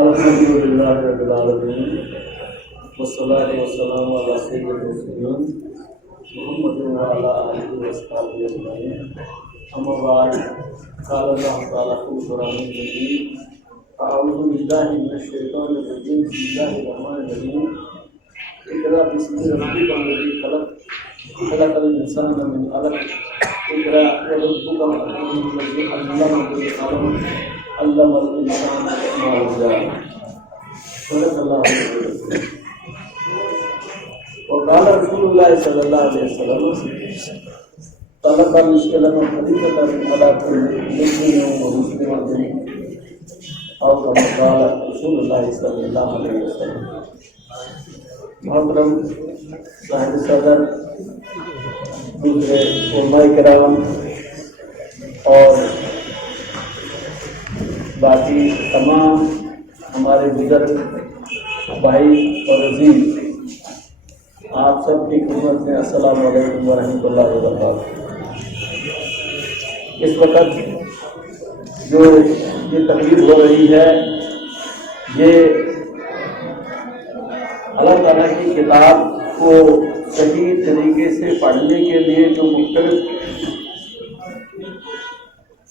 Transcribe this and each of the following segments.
الحمدللہ رب العالمین والصلاة والسلام علی سید المرسلین محمد وعلی آلہ وصحبہ اجمعین اما بعد قال اللہ تعالی فی القرآن المجید اعوذ باللہ من الشیطان الرجیم بسم اللہ الرحمن الرحیم اقرأ باسم ربک الذی خلق الانسان من علق اقرأ وربک الاکرم الذی علم بالقلم علم الانسان ما لم يعلم صدق اللہ علیہ وسلم. وقال رسول اللہ صلی اللہ علیہ وسلم طلب العلم فریضۃ علی کل مسلم و مسلمۃ اور کما قال رسول اللہ صلی اللہ علیہ وسلم. محترم صاحب صدر، دوسرے علماء کرام اور باقی تمام ہمارے بزرگ بھائی اور عزیز، آپ سب کی خدمت میں السلام علیکم ورحمۃ اللہ وبرکاتہ. اس وقت جو یہ تقریر ہو رہی ہے یہ اللہ تعالیٰ کی کتاب کو صحیح طریقے سے پڑھنے کے لیے جو مختلف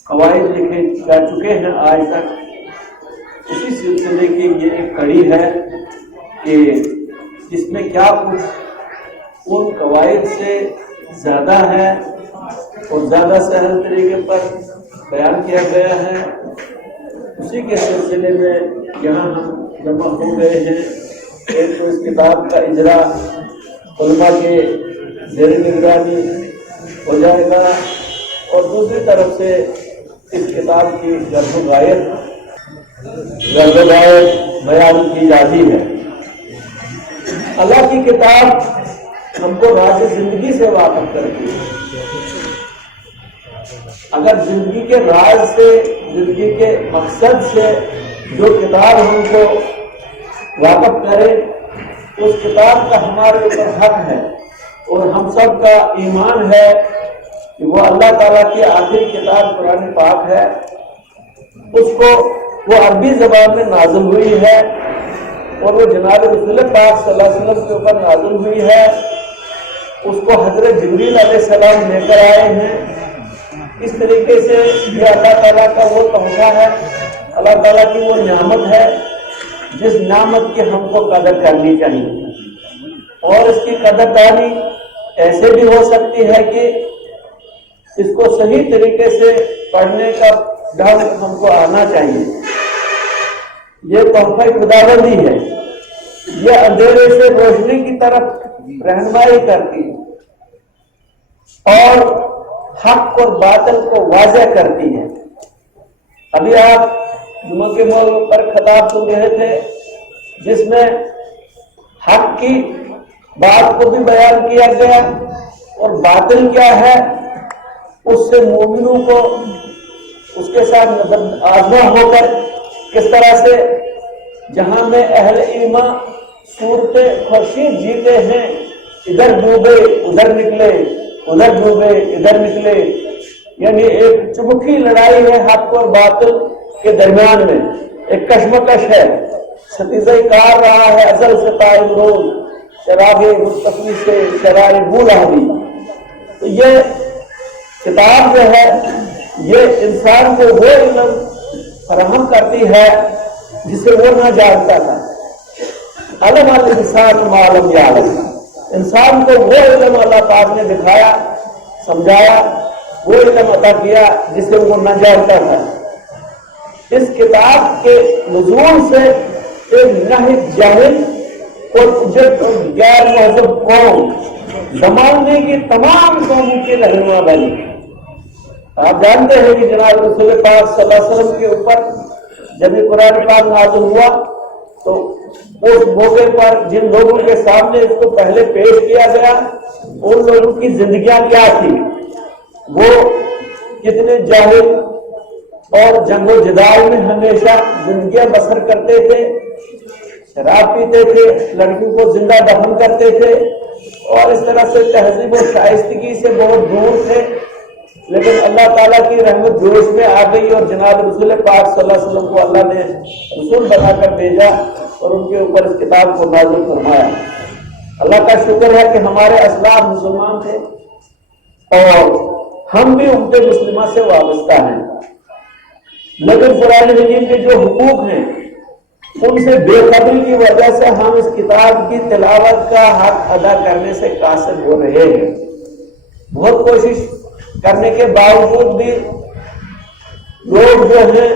قواعد لکھے جا چکے ہیں آج تک، اسی سلسلے کی یہ ایک کڑی ہے کہ اس میں کیا کچھ ان قواعد سے زیادہ ہے اور زیادہ سہل طریقے پر بیان کیا گیا ہے. اسی کے سلسلے میں یہاں ہم جمع ہو گئے ہیں. ایک تو اس کتاب کا اجرا علماء کے زیر نگرانی ہو جائے گا اور دوسری طرف سے اس کتاب کی گرد و غائب بیان کی جاتی ہے. اللہ کی کتاب ہم کو راز زندگی سے واقف کرتی ہے. اگر زندگی کے راز سے، زندگی کے مقصد سے جو کتاب ہم کو واقف کرے، اس کتاب کا ہمارے اوپر حق ہے اور ہم سب کا ایمان ہے کہ وہ اللہ تعالیٰ کی آخری کتاب قرآن پاک ہے. اس کو وہ عربی زبان میں نازل ہوئی ہے اور وہ جناب رسول پاک صلی اللہ علیہ وسلم کے اوپر نازل ہوئی ہے. اس کو حضرت جبریل علیہ السلام لے کر آئے ہیں. اس طریقے سے یہ اللہ تعالیٰ کا وہ تحفہ ہے، اللہ تعالیٰ کی وہ نعمت ہے جس نعمت کی ہم کو قدر کرنی چاہیے. اور اس کی قدر دانی ایسے بھی ہو سکتی ہے کہ اس کو صحیح طریقے سے پڑھنے کا ڈھنگ ہم کو آنا چاہیے. یہ تحفہ خداوندی ہے. یہ اندھیرے سے روشنی کی طرف رہنمائی کرتی ہے اور حق اور باطل کو واضح کرتی ہے. ابھی آپ جمعہ کے موضوع پر خطاب سن رہے تھے جس میں حق کی بات کو بھی بیان کیا گیا اور باطل کیا ہے اس سے مومنوں کو اس کے ساتھ آزما ہو کر کس طرح سے جہاں میں اہل ایمان صورت خورشید جیتے ہیں، ادھر ڈوبے ادھر نکلے، ادھر ڈوبے ادھر نکلے، یعنی ایک چبکی لڑائی ہے حق اور باطل کے درمیان میں. ایک کشمکش ہے، ستیزہ کار رہا ہے ازل سے قائم روز، شراب مستقبی سے شرار بولا بھی. تو یہ کتاب جو ہے یہ انسان کو وہ علم فراہم کرتی ہے جسے وہ نہ جانتا تھا. علم الانسان ما لم یعلم، انسان کو وہ علم اللہ پاک نے دکھایا، سمجھایا، وہ علم عطا کیا جسے وہ نہ جانتا تھا. اس کتاب کے نزول سے ایک ناہید جاہل اور غیر مہذب قوم زمانے کی تمام قوموں کی رہنما بنی. آپ جانتے ہیں کہ جناب رسول پاک صلی اللہ علیہ وسلم کے اوپر جب یہ قرآن پاک نازل ہوا تو اس موقع پر جن لوگوں کے سامنے اس کو پہلے پیش کیا گیا ان لوگوں کی زندگیاں کیا تھی، وہ کتنے جاہل اور جنگ و جدال میں ہمیشہ زندگیاں بسر کرتے تھے، شراب پیتے تھے، لڑکیوں کو زندہ دفن کرتے تھے اور اس طرح سے تہذیب و شائستگی سے بہت دور تھے. لیکن اللہ تعالیٰ کی رحمت جوش میں آ گئی اور جناب رسول پاک صلی اللہ علیہ وسلم کو اللہ نے رسول بنا کر بھیجا اور ان کے اوپر اس کتاب کو نازل فرمایا۔ اللہ کا شکر ہے کہ ہمارے اسلاف مسلمان تھے اور ہم بھی امت مسلمہ سے وابستہ ہیں، لیکن قرآن مجید کے جو حقوق ہیں ان سے بے خبری کی وجہ سے ہم اس کتاب کی تلاوت کا حق ادا کرنے سے قاصر ہو رہے ہیں۔ بہت کوشش کرنے کے باوجود بھی لوگ جو ہیں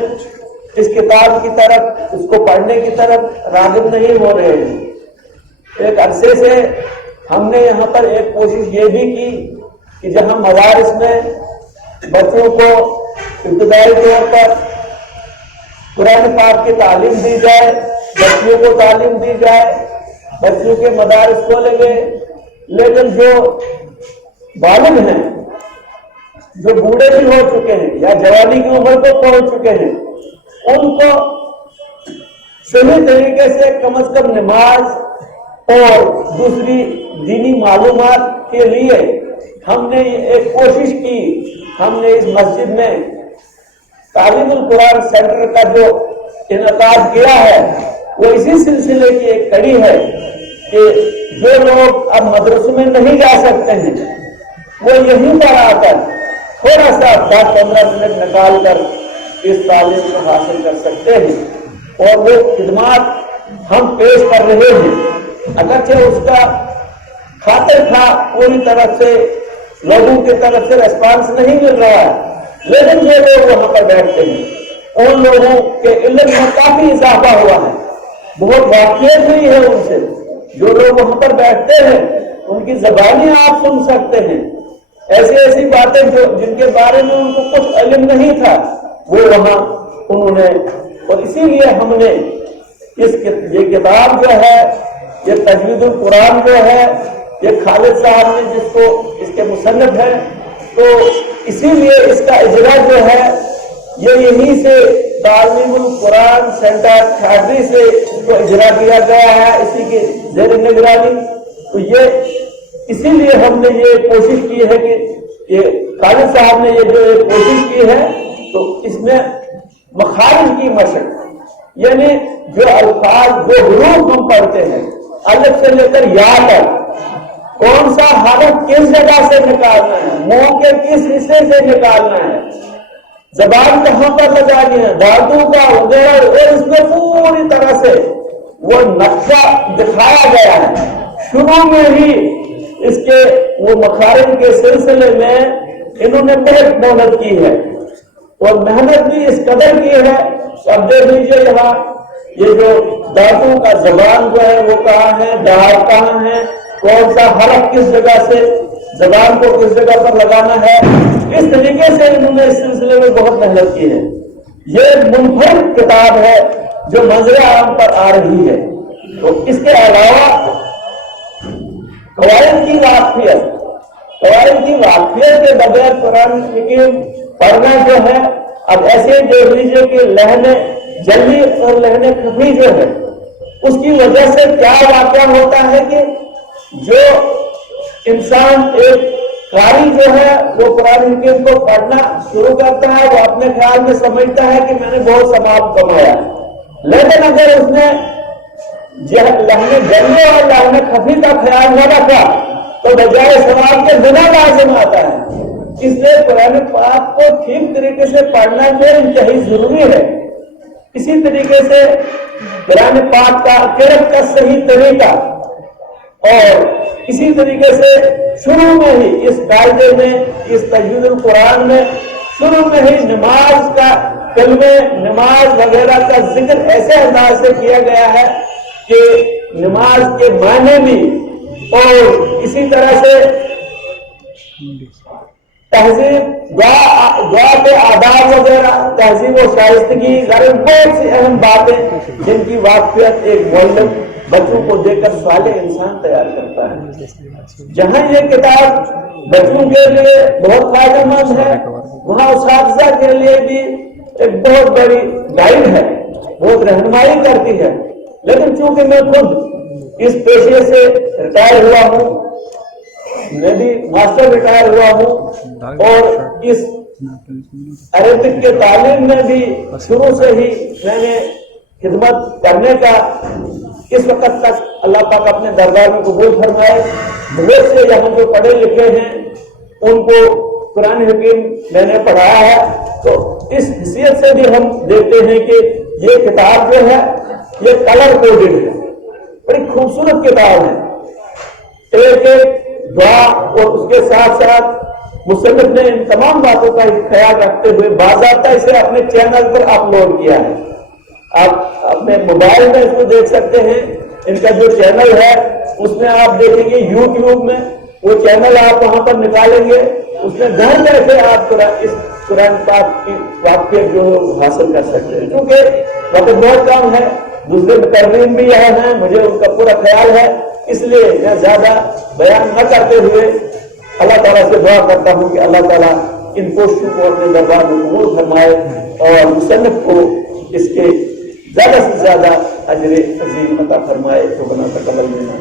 اس کتاب کی طرف، اس کو پڑھنے کی طرف راغب نہیں ہو رہے ہیں۔ ایک عرصے سے ہم نے یہاں پر ایک کوشش یہ بھی کی کہ جہاں مدارس میں بچوں کو ابتدائی طور پر قرآن پاک کی تعلیم دی جائے، بچیوں کو تعلیم دی جائے، بچوں کے مدارس کھولے گئے، لیکن جو بالغ ہیں، جو بوڑھے بھی ہو چکے ہیں یا جوانی کی عمر کو پہنچ چکے ہیں، ان کو صحیح طریقے سے کم از کم نماز اور دوسری دینی معلومات کے لیے ہم نے ایک کوشش کی۔ ہم نے اس مسجد میں تعلیم القرآن سینٹر کا جو انعقاد کیا ہے وہ اسی سلسلے کی ایک کڑی ہے کہ جو لوگ اب مدرسوں میں نہیں جا سکتے ہیں وہ یہیں پر آ کر تھوڑا سا 10-15 منٹ نکال کر اس تعلیم کو حاصل کر سکتے ہیں، اور وہ خدمات ہم پیش کر رہے ہیں۔ اگرچہ اس کا خاطر تھا پوری طرح سے لوگوں کی طرف سے ریسپانس نہیں مل رہا ہے، لیکن جو لوگ وہاں پر بیٹھتے ہیں ان لوگوں کے علم میں کافی اضافہ ہوا ہے، بہت واقعیت ہوئی ہے ان سے۔ جو لوگ وہاں پر بیٹھتے ہیں ان کی زبانیں آپ سن سکتے ہیں، ایسی ایسی باتیں جو جن کے بارے میں ان کو کچھ علم نہیں تھا وہ وہاں انہوں نے، اور اسی لیے ہم نے یہ کتاب جو ہے، یہ تجوید القرآن جو ہے، یہ خالد صاحب نے جس کو اس کے مصنف ہیں، تو اسی لیے اس کا اجرا جو ہے یہ یہیں سے تعلیم القرآن سینٹر کھاڑی سے اس کو اجرا کیا گیا ہے، اسی کی زیر نگرانی۔ تو یہ اسی لیے ہم نے یہ کوشش کی ہے کہ یہ خالد صاحب نے یہ جو کوشش کی ہے تو اس میں مخارج کی مشق، یعنی جو الفاظ جو حروف ہم پڑھتے ہیں الف سے لے کر یا تک، کون سا حرف کس جگہ سے نکالنا ہے، منہ کے کس حصے سے نکالنا ہے، زبان کہاں پر لگانی ہے، دھاتوں کا وغیرہ، اور اس میں پوری طرح سے وہ نقشہ دکھایا گیا ہے۔ شروع میں ہی اس کے وہ مخارج کے سلسلے میں انہوں نے بہت محنت کی ہے، اور محنت بھی اس قدر کی ہے۔ اب دیکھ لیجیے یہاں یہ جو دھاتوں کا زبان جو ہے وہ کہاں ہے، دھات کہاں ہے، کون سا حرف کس جگہ سے زبان کو کس جگہ پر لگانا ہے، اس طریقے سے انہوں نے اس سلسلے میں بہت محنت کی ہے۔ یہ منفرد کتاب ہے جو منظر عام پر آ رہی ہے۔ تو اس کے علاوہ قواعد کی واقفیت کے بغیر قرآن حکیم پڑھنا جو ہے، اب ایسے دیکھ لیجیے کہ لہن جلی اور لہن خفی جو ہے اس کی وجہ سے کیا واقعہ ہوتا ہے کہ جو انسان ایک قاری جو ہے وہ قرآن حکیم کو پڑھنا شروع کرتا ہے، وہ اپنے خیال میں سمجھتا ہے کہ میں نے بہت ثواب کمایا، لیکن اگر اس نے لہن جلی اور لہن خفی کا خیال نہ رکھا تو بجائے ثواب کے بنا لازم آتا ہے۔ اس لیے قرآن پاک کو ٹھیک طریقے سے پڑھنا جو انتہائی ضروری ہے۔ اسی طریقے سے قرآن پاک کا قرأت کا صحیح طریقہ، اور اسی طریقے سے شروع میں ہی اس قاعدے میں، اس تجوید القرآن میں شروع میں ہی نماز کا کلمے، نماز وغیرہ کا ذکر ایسے انداز سے کیا گیا ہے کہ نماز کے معنی بھی، اور اسی طرح سے تہذیب، دعا کے آداب وغیرہ، تہذیب و شائستگی، بہت سی اہم باتیں جن کی واقفیت ایک معلم بچوں کو دے کر صالح انسان تیار کرتا ہے۔ جہاں یہ کتاب بچوں کے لیے بہت فائدہ مند ہے، وہاں اساتذہ کے لیے بھی ایک بہت بڑی گائیڈ ہے، بہت رہنمائی کرتی ہے۔ لیکن چونکہ میں خود اس پیشے سے ریٹائر ہوا ہوں میں بھی ماسٹر ریٹائر ہوا ہوں اور اس عربک کے تعلیم میں بھی شروع سے ہی میں نے خدمت کرنے کا اس وقت تک اللہ پاک اپنے دربار میں قبول فرمائے. بہت سے یہاں جو پڑھے لکھے ہیں ان کو قرآن حکیم میں نے پڑھایا ہے، تو اس حیثیت سے بھی ہم دیکھتے ہیں کہ یہ کتاب جو ہے یہ کلر کوڈڈ ہے، بڑی خوبصورت کتاب ہے. ایک ایک دعا اور اس کے ساتھ ساتھ مصنف نے ان تمام باتوں کا خیال رکھتے ہوئے باضابطہ اسے اپنے چینل پر اپلوڈ کیا ہے. آپ اپنے موبائل میں اس کو دیکھ سکتے ہیں. ان کا جو چینل ہے اس میں آپ دیکھیں گے یوٹیوب میں وہ چینل آپ وہاں پر نکالیں گے، اس میں گھر بیٹھے آپ اس قرآن پاک کی واقعیت جو ہے حاصل کر سکتے ہیں. کیونکہ وقت بہت کم ہے، دوسرے مقررین بھی یہاں ہیں، مجھے ان کا پورا خیال ہے، اس لیے میں زیادہ بیان نہ کرتے ہوئے اللہ تعالیٰ سے دعا کرتا ہوں کہ اللہ تعالیٰ ان کوششوں کو اپنے دربار میں قبول فرمائے اور مصنف کو اس کے زیادہ سے زیادہ اجر عظیم عطا فرمائے. ربنا تقبل منا